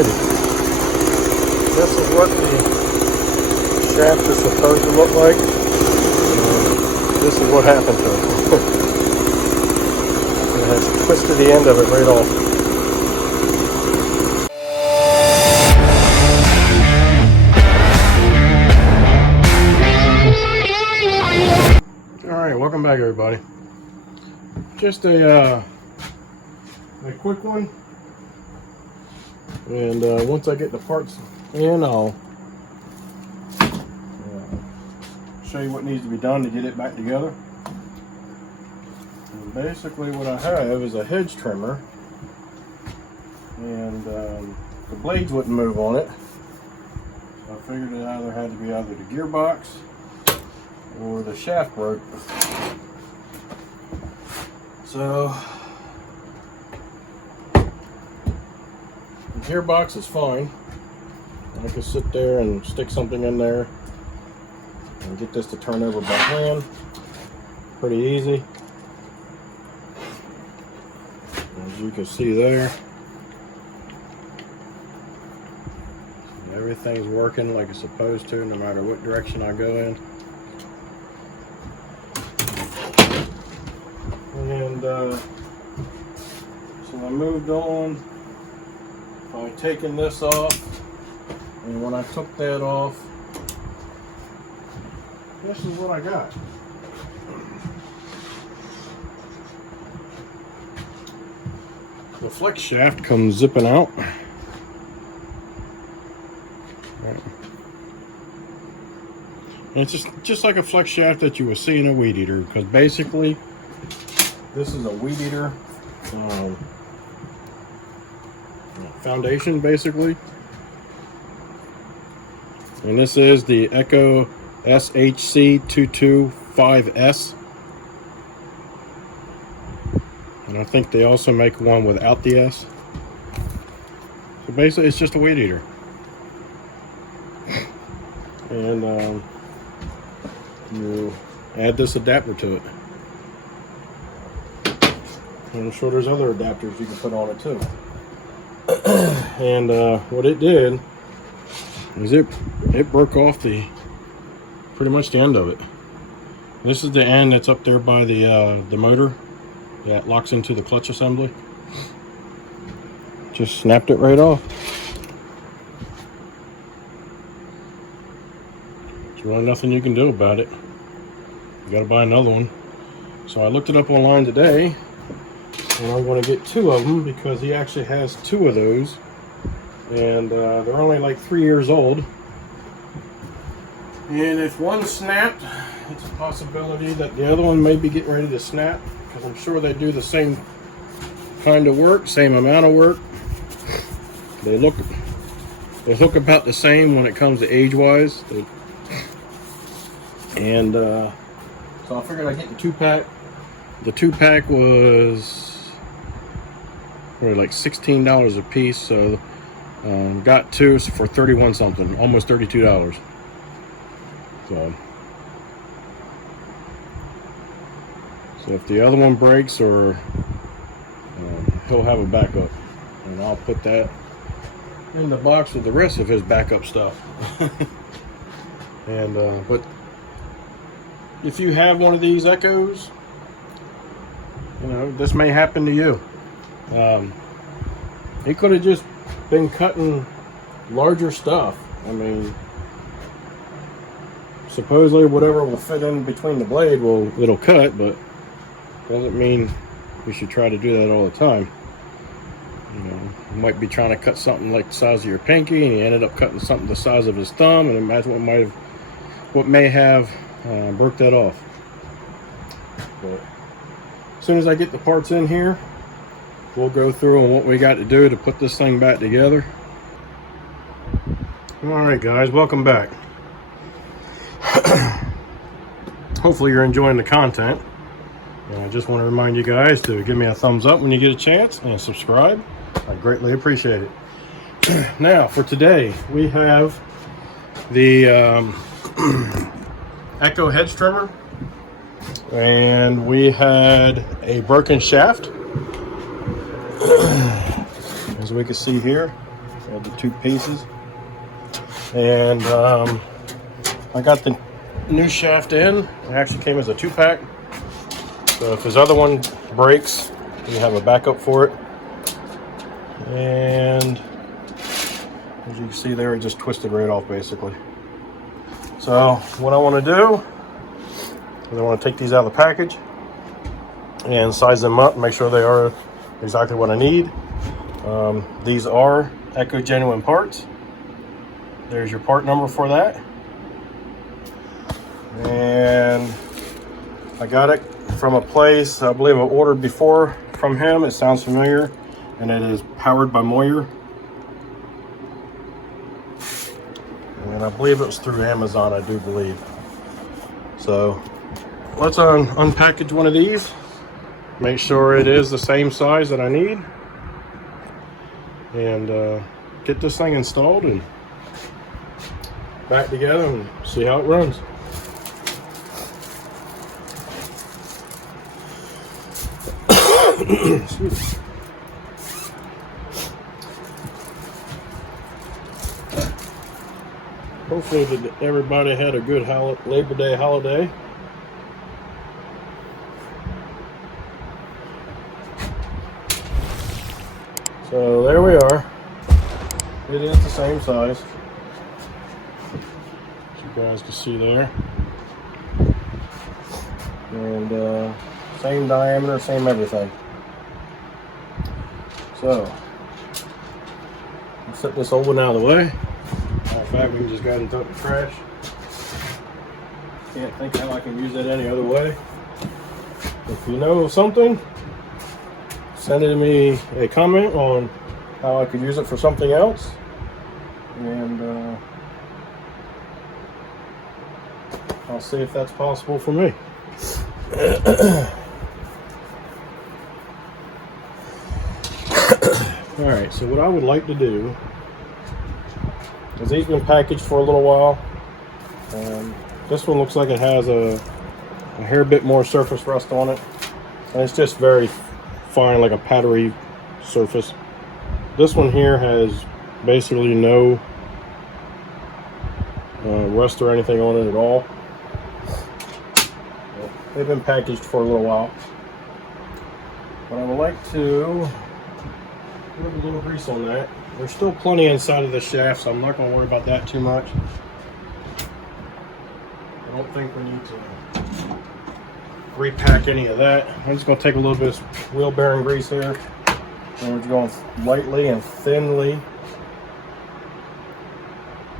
Alrighty, this is what the shaft is supposed to look like. This is what happened to it. It has twisted the end of it right off. Alright, welcome back everybody. Just a quick one. And once I get the parts in, I'll show you what needs to be done to get it back together. And basically what I have is a hedge trimmer, and the blades wouldn't move on it. So I figured it either had to be either the gearbox or the shaft broke. So the gearbox is fine. I can sit there and stick something in there and get this to turn over by hand. Pretty easy. As you can see there, everything's working like it's supposed to, no matter what direction I go in. And so I moved on by taking this off, and when I took that off, this is what I got. The flex shaft comes zipping out. And it's just like a flex shaft that you would see in a weed eater, because basically this is a weed eater foundation, basically. And this is the Echo SHC 225S. And I think they also make one without the S. So basically it's just a weed eater. And you add this adapter to it. And I'm sure there's other adapters you can put on it too. And what it did is it broke off pretty much the end of it. This is the end that's up there by the motor that locks into the clutch assembly. Just snapped it right off. There's really nothing you can do about it. You gotta buy another one. So I looked it up online today, and I'm going to get 2 of them because he actually has 2 of those, and they're only like 3 years old. And if one snapped, it's a possibility that the other one may be getting ready to snap, because I'm sure they do the same kind of work, same amount of work. They look about the same when it comes to age-wise. And so I figured I'd get the 2-pack. The 2-pack was like $16 a piece, so got 2 for 31 something, almost $32. So if the other one breaks, or he'll have a backup, and I'll put that in the box with the rest of his backup stuff. And but if you have one of these Echoes, you know, this may happen to you. He could have just been cutting larger stuff. I mean, supposedly whatever will fit in between the blade it'll cut, but doesn't mean we should try to do that all the time. You know, you might be trying to cut something like the size of your pinky, and he ended up cutting something the size of his thumb, and imagine what may have broke that off. But as soon as I get the parts in here, we'll go through on what we got to do to put this thing back together. Alright guys, welcome back. Hopefully you're enjoying the content. And I just want to remind you guys to give me a thumbs up when you get a chance, and subscribe. I greatly appreciate it. Now for today, we have the Echo hedge trimmer, and we had a broken shaft, as we can see here. the 2 pieces. And I got the new shaft in. It actually came as a 2-pack. So if his other one breaks, you have a backup for it. And as you can see there, it just twisted right off basically. So what I want to do is I want to take these out of the package and size them up, make sure they are exactly what I need. These are Echo genuine parts. There's your part number for that. And I got it from a place, I believe I ordered before from him. It sounds familiar, and it is Powered by Moyer. And I believe it was through Amazon, I do believe. So let's unpackage one of these, make sure it is the same size that I need, and get this thing installed and back together and see how it runs. Excuse me. Hopefully everybody had a good Labor Day holiday. So there we are. It is the same size, as you guys can see there. And same diameter, same everything. So let's set this old one out of the way. Matter of fact, we can just go ahead and dump the trash. Can't think how I can use it any other way. If you know something, send it to me a comment on how I could use it for something else. And I'll see if that's possible for me. Alright, so what I would like to do is, these been packaged for a little while. This one looks like it has a hair bit more surface rust on it, and it's just very fine, like a powdery surface. This one here has basically no rust or anything on it at all. They've been packaged for a little while, but I would like to put a little grease on that. There's still plenty inside of the shaft, so I'm not going to worry about that too much. I don't think we need to repack any of that. I'm just going to take a little bit of wheel bearing grease here, and we're just going lightly and thinly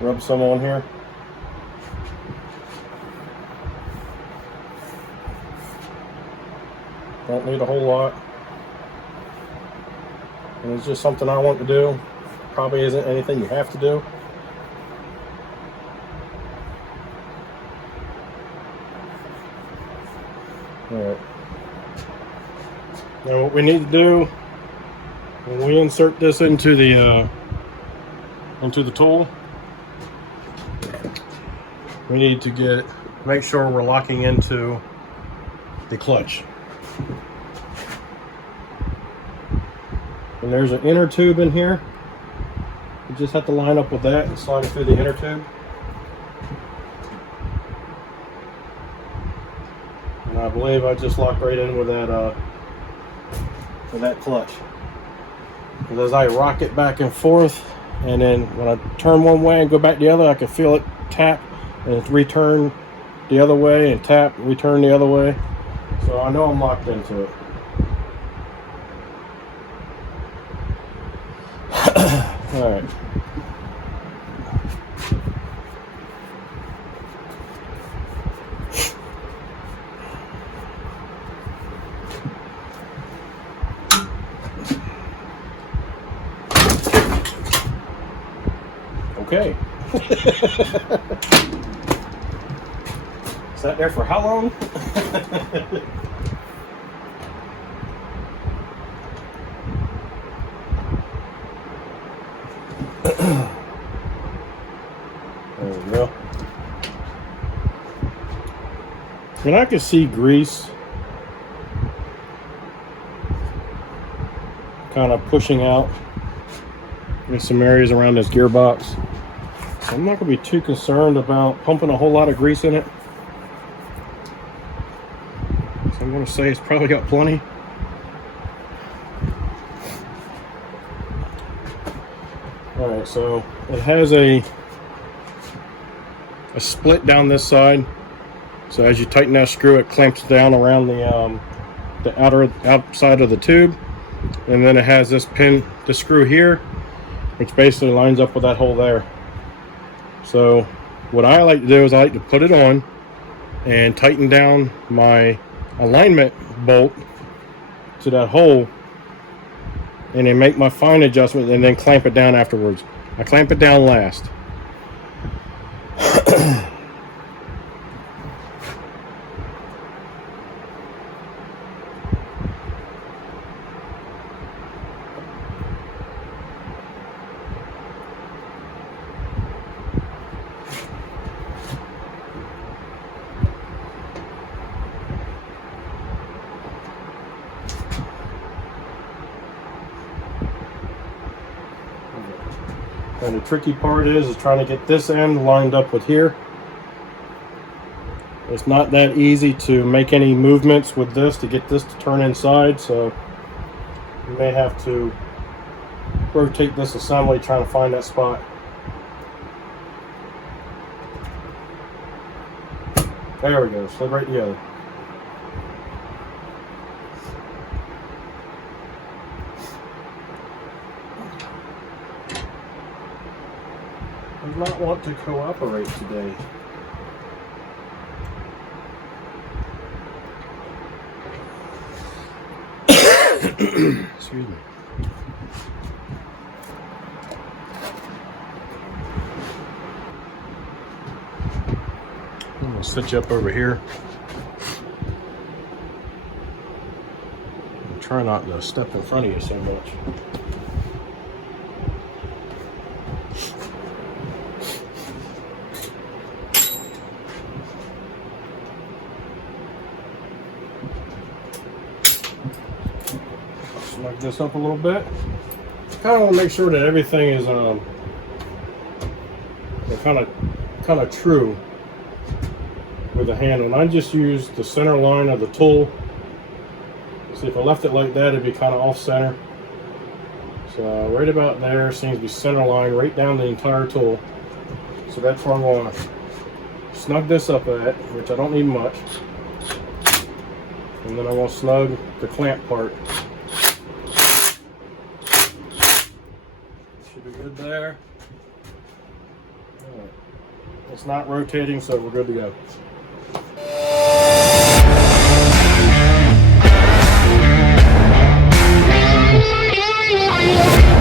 rub some on here. Don't need a whole lot. And it's just something I want to do. Probably isn't anything you have to do. Alright. Now what we need to do, when we insert this into the tool, we need to make sure we're locking into the clutch. And there's an inner tube in here. You just have to line up with that and slide it through the inner tube. And I believe I just locked right in with that clutch. And as I rock it back and forth, and then when I turn one way and go back the other, I can feel it tap and return the other way, and tap, return the other way. So I know I'm locked into it. All right. Okay. Sat there for how long? There we go. And I can see grease kind of pushing out in some areas around this gearbox. So I'm not going to be too concerned about pumping a whole lot of grease in it. So I'm going to say it's probably got plenty. Alright, so it has a split down this side. So as you tighten that screw, it clamps down around the outside of the tube. And then it has this screw here, which basically lines up with that hole there. So what I like to do is I like to put it on and tighten down my alignment bolt to that hole, and then make my fine adjustment and then clamp it down afterwards. I clamp it down last. And the tricky part is trying to get this end lined up with here. It's not that easy to make any movements with this to get this to turn inside, so you may have to rotate this assembly trying to find that spot. There we go, slid right together. Does not want to cooperate today. Excuse me. I'm gonna stitch up over here. And try not to step in front of you so much. Snug this up a little bit. Kind of want to make sure that everything is kind of true with the handle. And I just used the center line of the tool. See, if I left it like that, it'd be kind of off center. So right about there seems to be center line right down the entire tool. So that's where I'm going to snug this up at, which I don't need much. And then I want to snug the clamp part. Should be good there. All right. It's not rotating, so we're good to go.